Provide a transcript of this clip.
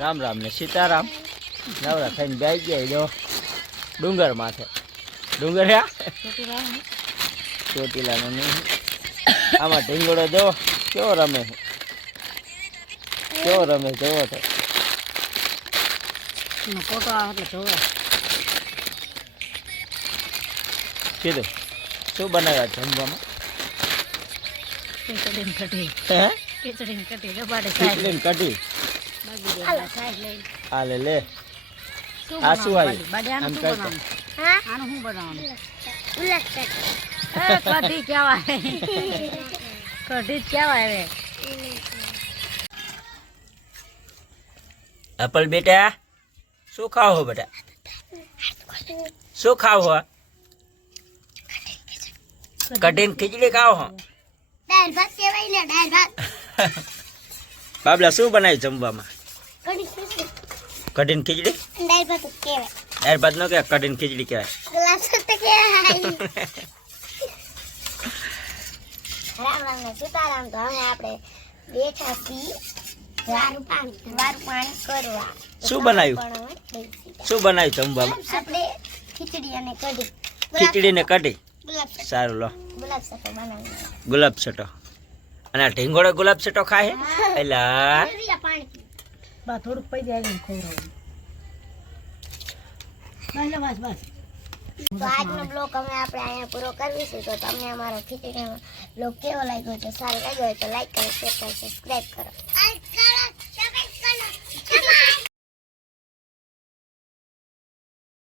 રામ રામ ને સીતારામ. નવરા થઈને બેસી ગયા જો ડુંગર માથે. ડુંગર હે ચોટીલાનો નહીં. આમાં ઢીંગડો જો કેવો રમે છે, કેવો રમે જોવો તો. ફોટો આવે એટલે જોવે. કીધું શું બનાવ્યા જમવામાં? ખીચડી ને કઢી. હે ખીચડી ને કઢી રબાડે ખીચડી ને કઢી. આ લે લે. આ શું આવ્યું? આમ કઈ આનું શું બનાવવાનું? કઢી કહેવાય. કઢી જ કહેવાય હવે. એપલ બેટા શું ખાવ હો બેટા? શું ખાવ હો? કઢી ને ખીચડી ખાવ હો? દાળ ભાત કહેવાય ને, દાળ ભાત. બાબલા શું બનાવ્યું જમવામાં? કઢી ખીચડી. કઢી ને ખીચડી? દાળ ભાત જ કહેવાય. દાળ ભાત નો કહેવાય, કઢી ને ખીચડી કહેવાય. ગુલાબ સત્તા કહેવાય. રામ રામ ને સીતારામ. તો હવે આપણે બેઠા છીએ વારું પાણી કરવા. શું બનાવ્યું? શું બનાવ્યું જમવામાં? આપણે ખીચડી અને કઢી. ખીચડી ને કઢી. ગુલાબ સારું લો. ગુલાબ સત્તો બનાવી. ગુલાબ સટો. અને આ ઢીંગોળો ગુલાબ સટો ખાય? એલા પાણી બા થોડુંક પૈ જાય ને ખવડાવું. બસ બસ. તો આજનો બ્લોગ અમે આપણે અહીંયા પૂરો કરવીશું. તો તમને અમારો ખીચડીનો બ્લોગ કેવો લાગ્યો? તો સારો લાગ્યો હોય તો લાઈક કરો, શેર કરો, સબસ્ક્રાઈબ કરો.